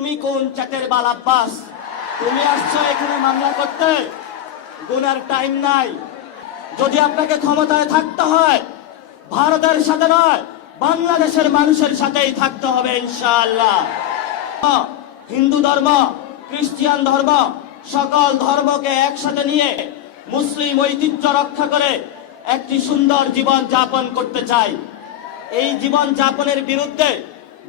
তুমি কোন চাটের বাল আব্বাস? তুমি আসছো এখানে মামলা করতে? গুনার টাইম নাই। যদি আপনাকে ক্ষমতায় থাকতে হয় ভারতের সাথে নয়, বাংলাদেশের মানুষের সাথেই থাকতে হবে ইনশাআল্লাহ। হিন্দু ধর্ম, খ্রিস্টান ধর্ম, সকল ধর্মকে একসাথে নিয়ে মুসলিম ঐতিহ্য রক্ষা করে একটি সুন্দর জীবন যাপন করতে চাই। এই জীবন যাপনের বিরুদ্ধে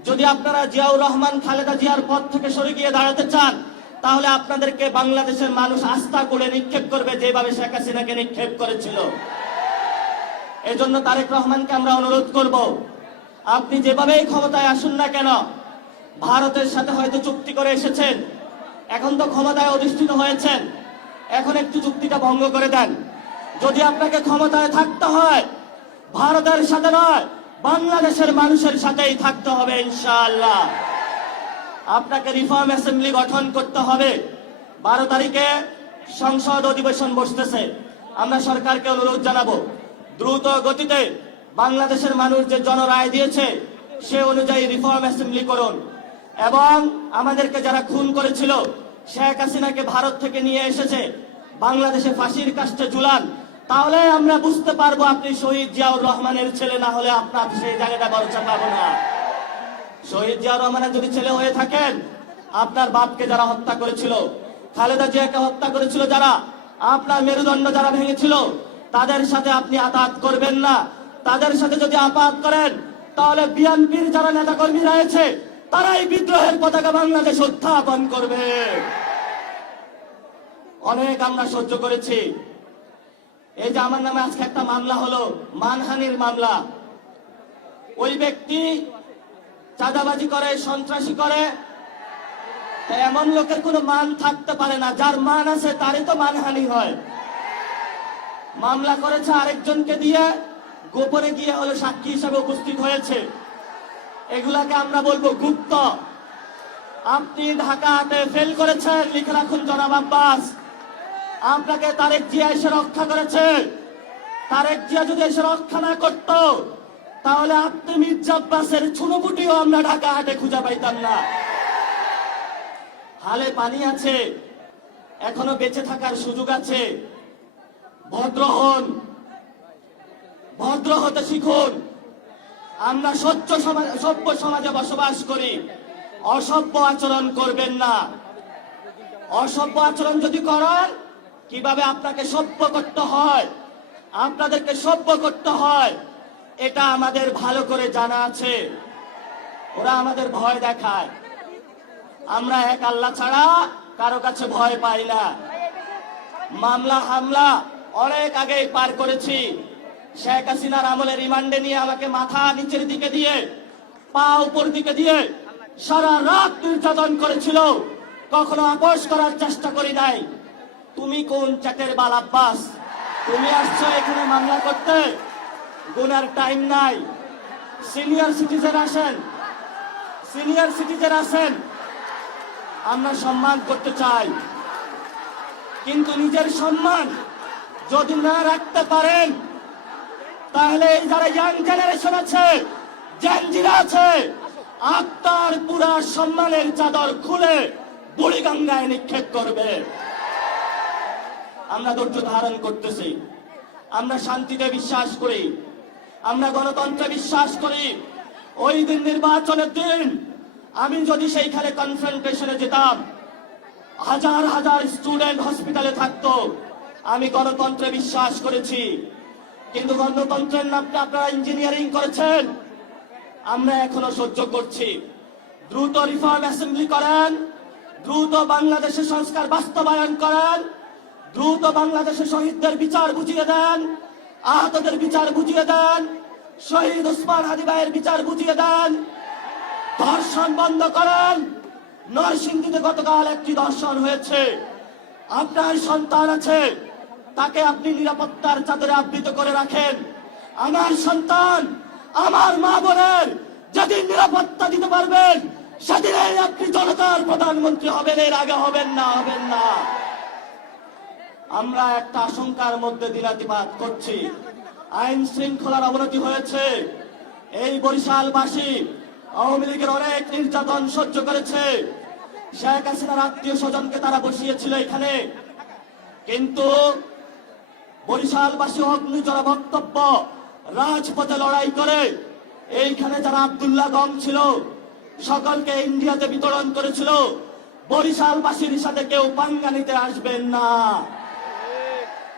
যদি আপনারা জিয়াউর রহমান খালেদা জিয়ার পদ থেকে সরে গিয়ে দাঁড়াতে চান, তাহলে আপনাদেরকে বাংলাদেশের মানুষ আস্থা করে নিক্ষেপ করবে, যেভাবে শেখ হাসিনাকে নিক্ষেপ করেছিল। এজন্য তারেক রহমানকে আমরা অনুরোধ করব, আপনি যেভাবেই ক্ষমতায় আসুন না কেন, ভারতের সাথে হয়তো চুক্তি করে এসেছেন, এখন তো ক্ষমতায় অধিষ্ঠিত হয়েছেন, এখন একটু চুক্তিটা ভঙ্গ করে দেন। যদি আপনাকে ক্ষমতায় থাকতে হয় ভারতের সাথে নয়, বাংলাদেশের মানুষের সাথেই থাকতে হবে ইনশাআল্লাহ। আপনাকে রিফর্ম অ্যাসেম্বলি গঠন করতে হবে। 12 তারিখে সংসদ অধিবেশন বসতেছে। আমরা সরকারকে অনুরোধ জানাবো, দ্রুত গতিতে বাংলাদেশের মানুষ যে জনরায় দিয়েছে সে অনুযায়ী রিফর্ম অ্যাসেম্বলি করুন। এবং আমাদেরকে যারা খুন করেছিল, শেখ হাসিনাকে ভারত থেকে নিয়ে এসেছে বাংলাদেশে ফাঁসির কাস্টে ঝুলান, তাহলে আমরা বুঝতে পারবো আপনি শহীদ জিয়াউর রহমানের ছেলে, না হলে আপনার সেই জায়গাটা ভরসা পাবো না। শহীদ জিয়াউর রহমানের যদি ছেলে হয়ে থাকেন, আপনার বাপকে যারা হত্যা করেছিল, খালেদা জিয়াকে হত্যা করেছিল যারা, আপনার মেরুদণ্ড যারা ভেঙেছিল, তাদের সাথে আপনি আতাত করবেন না। তাদের সাথে যদি আপাত করেন, তাহলে বিএনপির যারা নেতাকর্মী রয়েছে তারাই বিদ্রোহের পতাকা বাংলাদেশ উত্থাপন করবে। অনেক আমরা সহ্য করেছি। এই যে আমার নামে আজকে একটা মামলা হলো, মানহানির মামলা। ওই ব্যক্তি চাঁদাবাজি করে, সন্ত্রাসী করে, এমন লোকের কোনো মান থাকতে পারে না। যার মান আছে তারই তো মানহানি হয়। মামলা করেছে আরেকজনকে দিয়ে, গোপনে গিয়ে হলো সাক্ষী হিসাবে উপস্থিত হয়েছে। এগুলাকে আমরা বলবো গুপ্ত। আপনি ঢাকা হাটে ফেল করেছেন, লিখে রাখুন জনাব আব্বাস। আপনাকে তারেক জিয়া এসে রক্ষা করেছে। তারেক জিয়া যদি এসে রক্ষা না করত, তাহলে আপনি মির্জা আব্বাসের ছুনোপুটিও আমরা ঢাকা হাটে খুঁজে পাইতাম না। হালে পানি আছে, এখনো বেঁচে থাকার সুযোগ আছে। ভদ্র হন, ভদ্র হতে শিখুন। আমরা সভ্য সমাজে বসবাস করি, অসভ্য আচরণ করবেন না। অসভ্য আচরণ যদি করেন, কিভাবে আপনাকে সভ্য করতে হয়, আপনাদেরকে সভ্য করতে হয়, এটা আমাদের ভালো করে জানা আছে। ওরা আমাদের ভয় দেখায়, আমরা এক আল্লাহ ছাড়া কারো কাছে ভয় পাই না। মামলা হামলা অনেক আগেই পার করেছি। শেখ হাসিনার আমলে রিমান্ডে নিয়ে আমাকে মাথা নিচের দিকে দিয়ে, পা উপর দিকে দিয়ে সারা রাত নির্যাতন করেছিল, কখনো আপোষ করার চেষ্টা করি নাই। তুমি কোন চাটের বাল আব্বাস? তুমি আসছো এখানে মামলা করতে? গুনার টাইম নাই। সিনিয়র সিটিজেন আসেন, সিনিয়র সিটিজেন আসেন, আমরা সম্মান করতে চাই। কিন্তু নিজের সম্মান যদি না রাখতে পারেন, তাহলে এই যারা ইয়াং জেনারেশন আছে, জেনজিরা আছে, আপনার পুরা সম্মানের চাদর খুলে বুড়িগঙ্গায় নিক্ষেপ করবে। আমরা ধৈর্য ধারণ করতেছি। আমরা শান্তিতে বিশ্বাস করি, আমরা গণতন্ত্রে বিশ্বাস করি। ওই দিন নির্বাচনের দিন আমি যদি সেইখানে কনফ্রন্টেশনে যেতাম, হাজার হাজার স্টুডেন্ট হসপিটালে থাকতো। আমি গণতন্ত্রে বিশ্বাস করেছি, কিন্তু গণতন্ত্রের নামে আপনারা ইঞ্জিনিয়ারিং করেছেন। আমরা এখনো সহ্য করছি। দ্রুত রিফর্ম অ্যাসেম্বলি করেন, দ্রুত বাংলাদেশের সংস্কার বাস্তবায়ন করেন, দ্রুত বাংলাদেশের শহীদদের বিচার বুঝিয়ে দেন, আহতদের বিচার বুঝিয়ে দেন, শহীদ ওসমান হাদি ভাইয়ের বিচার বুঝিয়ে দেন। ধর্ষণ বন্ধ করেন। নরসিংদীতে গতকাল একটি ধর্ষণ হয়েছে। আপনার সন্তান আছে, তাকে আপনি নিরাপত্তার চাদরে আবৃত করে রাখেন। আমার সন্তান, আমার মা বোনের যেদিন নিরাপত্তা দিতে পারবেন, সেদিনই আপনি জনতার প্রধানমন্ত্রী হবেন, এর আগে হবেন না, হবেন না। আমরা একটা আশঙ্কার মধ্যে দিনাতিপাত করছি। আইন শৃঙ্খলার অবনতি হয়েছে। এই বরিশালবাসী আওয়ামী লীগের অনেক নির্যাতন সহ্য করেছে। শেখ হাসিনার আত্মীয় স্বজনকে তারা বসিয়েছিল এখানে। কিন্তু বরিশালবাসী অগ্নিজরা বক্তব্য, রাজপথে লড়াই করে এইখানে যারা আব্দুল্লাহ গম ছিল সকলকে ইন্ডিয়াতে বিতরণ করেছিল। বরিশালবাসীর সাথে কেউ পাঙ্গা নিতে আসবেন না।